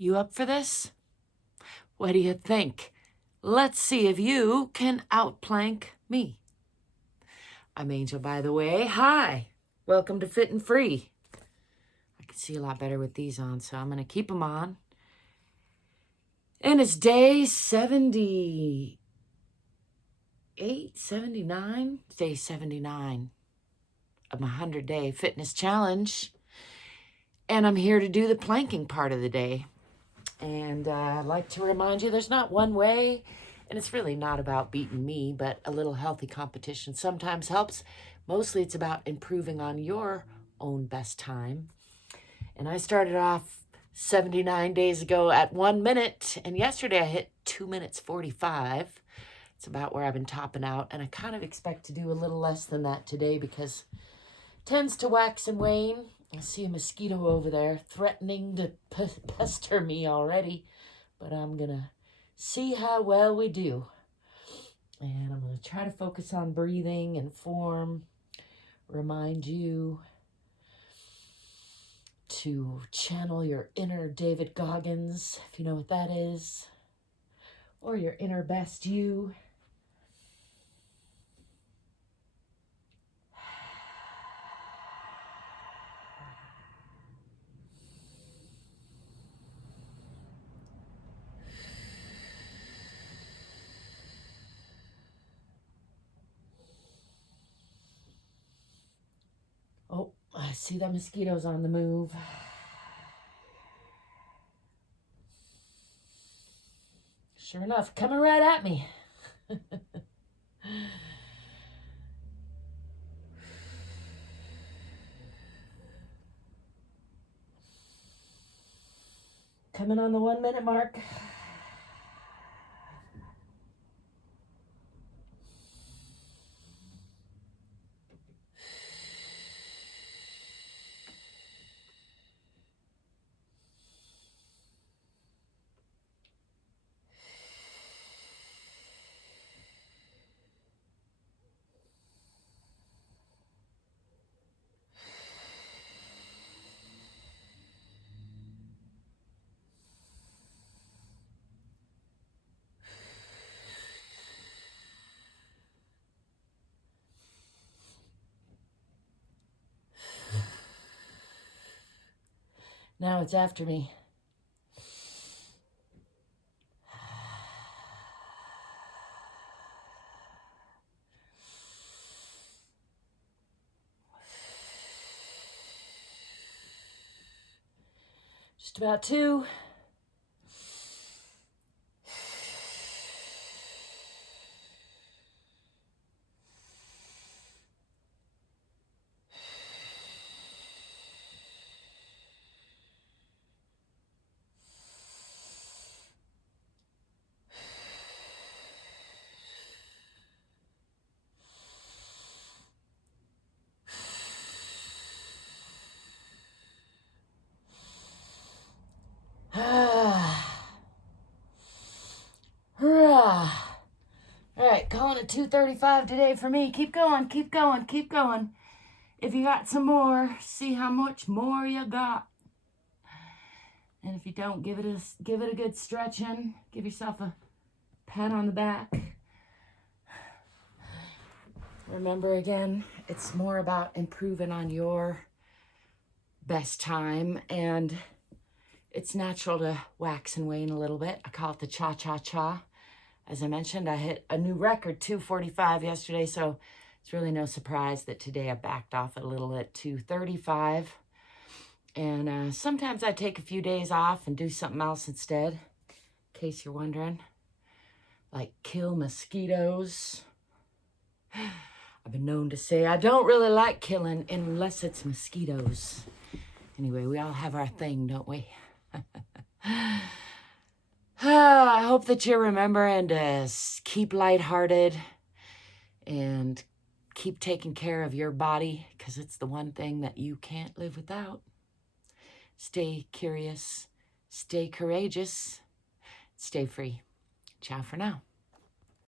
You up for this? What do you think? Let's see if you can outplank me. I'm Angel, by the way. Hi, welcome to Fit and Free. I can see a lot better with these on, so I'm going to keep them on. And it's day 78, 79? It's day 79 of my 100-day fitness challenge. And I'm here to do the planking part of the day. And I'd like to remind you there's not one way, and it's really not about beating me, but a little healthy competition sometimes helps. Mostly it's about improving on your own best time. And I started off 79 days ago at 1 minute, and yesterday I hit 2 minutes 45. It's about where I've been topping out, and I kind of expect to do a little less than that today because it tends to wax and wane. I see a mosquito over there threatening to pester me already, but I'm going to see how well we do. And I'm going to try to focus on breathing and form, remind you to channel your inner David Goggins, if you know what that is, or your inner best you. Oh, I see the mosquitoes on the move. Sure enough, coming right at me. Coming on the 1 minute mark. Now it's after me. Just about 2. All right, calling it 2:35 today for me. Keep going, keep going, keep going. If you got some more, see how much more you got. And if you don't, give it a good stretch in. Give yourself a pat on the back. Remember again, it's more about improving on your best time, and it's natural to wax and wane a little bit. I call it the cha-cha-cha. As I mentioned, I hit a new record, 2:45 yesterday, so it's really no surprise that today I backed off a little at 2:35. And sometimes I take a few days off and do something else instead, in case you're wondering, like kill mosquitoes. I've been known to say I don't really like killing unless it's mosquitoes. Anyway, we all have our thing, don't we? I hope that you're remembering to keep lighthearted and keep taking care of your body, because it's the one thing that you can't live without. Stay curious, stay courageous, stay free. Ciao for now.